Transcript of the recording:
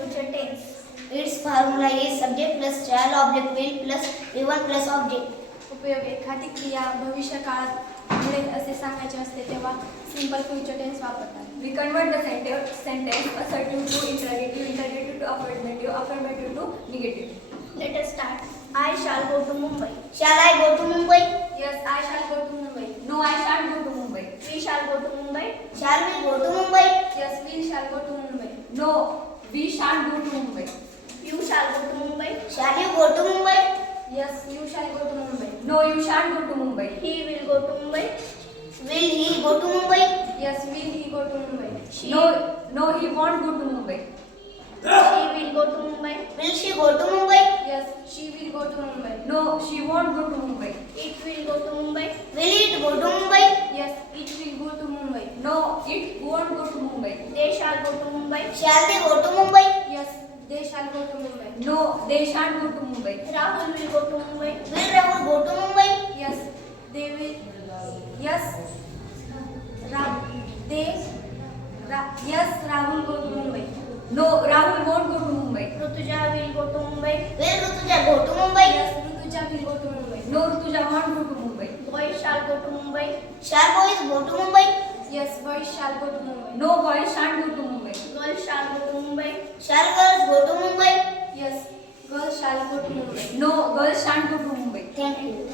future tense. Its formula is subject plus shall object will plus V1 plus object. उपयोग एखादी क्रिया भविष्य काळात घडेल असे सांगायचे असते तेव्हा सिंपल फ्युचर टेन्स वापरतात. We convert the sentence assertive to interrogative, interrogative to affirmative, affirmative to negative. Let us start. I shall go to Mumbai. Shall I go to Mumbai? Yes, I shall go to Mumbai. No, I shan't go to Mumbai. We shall go to Mumbai. Shall we go to Mumbai? Yes, we shall go to Mumbai. No, we shan't go to Mumbai. You shall go to Mumbai. Shall you go to Mumbai? Yes, you shall go to Mumbai. No, you shan't go to Mumbai. He will go to Mumbai. Will he go to Mumbai? Yes, will he go to Mumbai? No, he won't go to Mumbai. She will go to Mumbai. Will she go to Mumbai? Yes, she will go to Mumbai. No, she won't go to Mumbai. It will go to Mumbai. Will it go to Mumbai? Yes, it will go to Mumbai. No, it won't go to Mumbai. They shall go to Mumbai. Shall they go to Mumbai? Yes, they shall go to Mumbai. No, they shan't go to Mumbai. Rahul will go to Mumbai. Will Rahul go to Mumbai? Yes, they will. Yes, yes, Rahul go to Mumbai. No, Rahul won't go to Mumbai. Rutuja will go to Mumbai. Will Rutuja go to Mumbai? Yes, Rutuja will go to Mumbai. No, Rutuja won't go to Mumbai. Boys shall go to Mumbai. Shall boys go to Mumbai? Yes, boys shall go to Mumbai. No, boys shan't go to Mumbai. Girls shall go to Mumbai. Shall girls go to Mumbai? Yes, girls shall go to Mumbai. No, girls shan't go to Mumbai. Thank you.